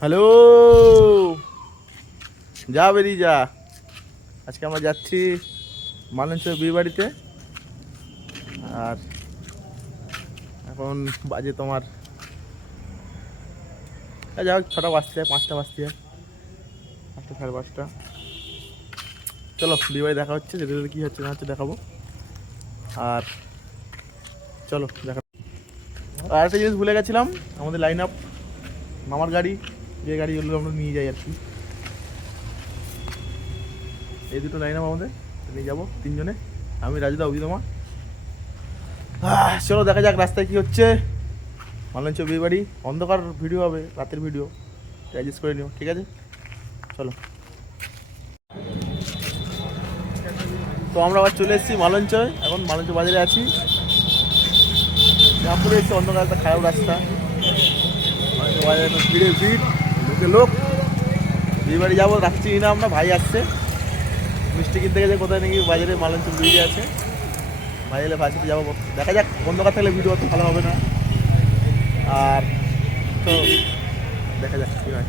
Hello. যা বেরিয়ে যা। আজকে আমরা যাচ্ছি মালঞ্চর বিয়ে বাড়িতে আর এখন বাজে তোমার। এই যাই হোক, ছটা বাজতে যায় পাঁচটা বাজতে। যায় পাঁচটা সাড়ে পাঁচটা। চলো বিয়ে বাড়ি দেখা হচ্ছে। যেতে যেতে কী হচ্ছে না হচ্ছে দেখাবো। আর চলো, দেখা আর একটা জিনিস ভুলে গেছিলাম। আমাদের লাইন আপ মামার গাড়ি। যে গাড়িগুলো আমরা নিয়ে যাই আর কি। এই দুটো লাইন আমাদের নিয়ে যাব তিনজনে। আমি রাজুদা অভিতমা আহ, চলো দেখা যাক রাস্তায় কি হচ্ছে। মালঞ্চ বিয়ে বাড়ি অন্ধকার ভিডিও হবে রাতের ভিডিও অ্যাডজাস্ট করে নিও ঠিক আছে? চলো। তো আমরা আবার চলে এসেছি মালঞ্চয় এখন মালঞ্চ বাজারে আছি। জামপুরে এসে অন্ধকার একটা খারাপ রাস্তা। বাজারে ভিড়ে ভিড়। লোকে লোক। বিয়ে বাড়ি যাব, রাখছি না আমরা, ভাই আসছে। মিষ্টি কিনতে গেছে, কোথায় নাকি বাজারে মালঞ্চ ব্রিজে আছে। ভাই এলে ভাই সাথে যাব। দেখা যাক, অন্ধকার থাকলে ভিডিও অত ভালো হবে না। আর তো দেখা যাক কী হয়।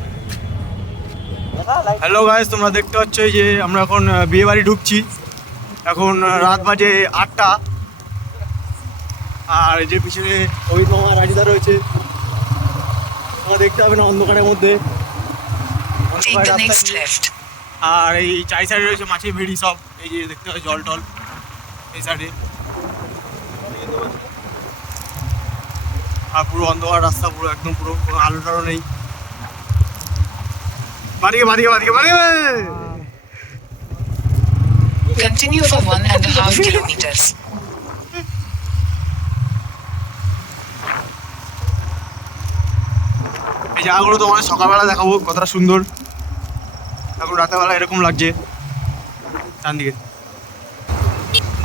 হ্যালো গাইস তোমরা দেখতে পাচ্ছ যে আমরা এখন বিয়ে বাড়ি ঢুকছি। এখন রাত বাজে আটটা। আর যে পিছনে অমিত মামা রাজিদা রয়েছে। তোমরা দেখতে হবে না অন্ধকারের মধ্যে। আর এই চারি সাইডে রয়েছে মাছের ভেড়ি সব। এই যে দেখতে পাচ্ছ জল টল। এই সাইডে আর পুরো অন্ধকার রাস্তা পুরো একদম পুরো আলো টালো নেই। বাড়িয়ে বাড়িয়ে বাড়িয়ে বাড়িয়ে! Continue for one and a half kilometers. এই জায়গাগুলো তো তোমাদের সকালবেলা দেখাবো, কতটা সুন্দর। এখন রাতেরবেলা এরকম লাগছে। ডান দিকে।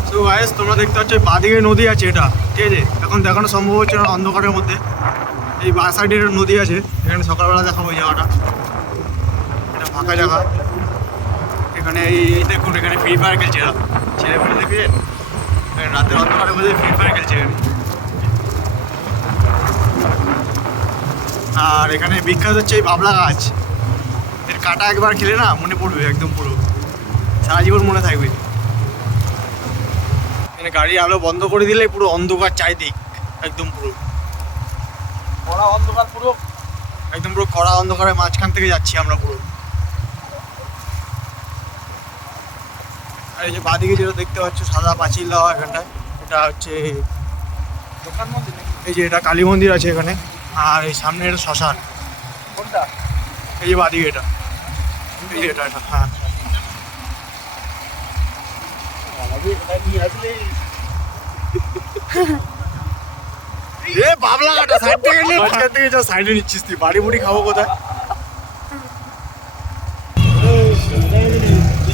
তো গায়েস তোমরা দেখতে পাচ্ছ, বাদিকে নদী আছে এটা, ঠিক আছে? এখন দেখানো সম্ভব হচ্ছে না অন্ধকারের মধ্যে। এই বা সাইডে নদী আছে, এখানে সকালবেলা দেখাবো এই জায়গাটা। এটা ফাঁকা জায়গা। এখানে এই দেখুন, এখানে ফ্রি ফায়ার খেলছে এরা। ছেলে বলে দেখে? রাতের অন্ধকারের মধ্যে ফ্রি ফায়ার খেলছে এখানে। আর এখানে বিখ্যাত হচ্ছে এই বাবলা গাছ। এর কাটা একবার খেলে না মনে পড়বে একদম পুরো। সারা জীবন মনে থাকবে। এখানে গাড়ির আলো বন্ধ করে দিলে পুরো অন্ধকার চারিদিক একদম পুরো। কড়া অন্ধকার পুরো। একদম পুরো কড়া অন্ধকারের মাঝখান থেকে যাচ্ছি আমরা পুরো। আর এই যে বাদিকে যেটা দেখতে পাচ্ছ সাদা পাঁচিল দেওয়া এখানটায়, এটা হচ্ছে দোকান মন্দির এই যে এটা কালী মন্দির আছে এখানে। আর এই সামনে এটা শ্মশান। কোনটা? এই যে বাদিকে এটা। এই এটা এটা হ্যাঁ। এ বাবলা কাটা সাইড থেকে নে। মাঝখান থেকে যা সাইডে নিচ্ছিস তুই। বাড়ি বুড়ি খাব কোথায়?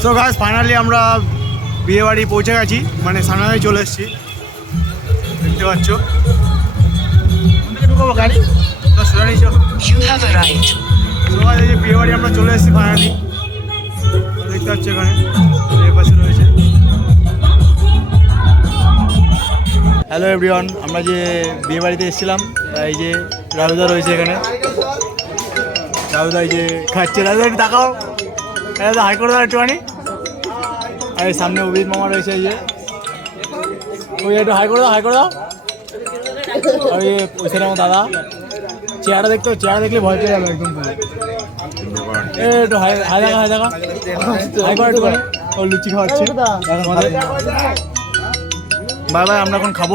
সো গাছ ফাইনালি আমরা বিয়ে বাড়ি পৌঁছে গেছি। মানে সামনে চলে এসেছি। দেখতে পাচ্ছ? ঢুকাবো গাড়ি? তো সোজা নিয়ে চলো। এই যে বিয়ে বাড়ি আমরা চলে এসেছি ফাইনালি দেখতে পাচ্ছ এখানে? এর পাশে রয়েছে। হ্যালো এভরিওয়ান আমরা যে বিয়ে বাড়িতে এসেছিলাম এই যে রাহুদা রয়েছে এখানে। রাহুদা এই যে খাচ্ছে। রাহুদা একটু দেখাও রাহুদা হাই করে দাও একটুখানি। আর এই সামনে অভিজিৎ মামা রয়েছে এই যে। ওই একটু হাই করে দাও হাই করে দাও। আর ওই সাইডে আমার দাদা। চেয়ারটা দেখতে, চেয়ারটা দেখলে ভয় পেয়ে যাবে একদম পুরো। একটু হাই দেখা দেখা। হাই একটু লুচি খাওয়াচ্ছে। বাই আমরা এখন খাব।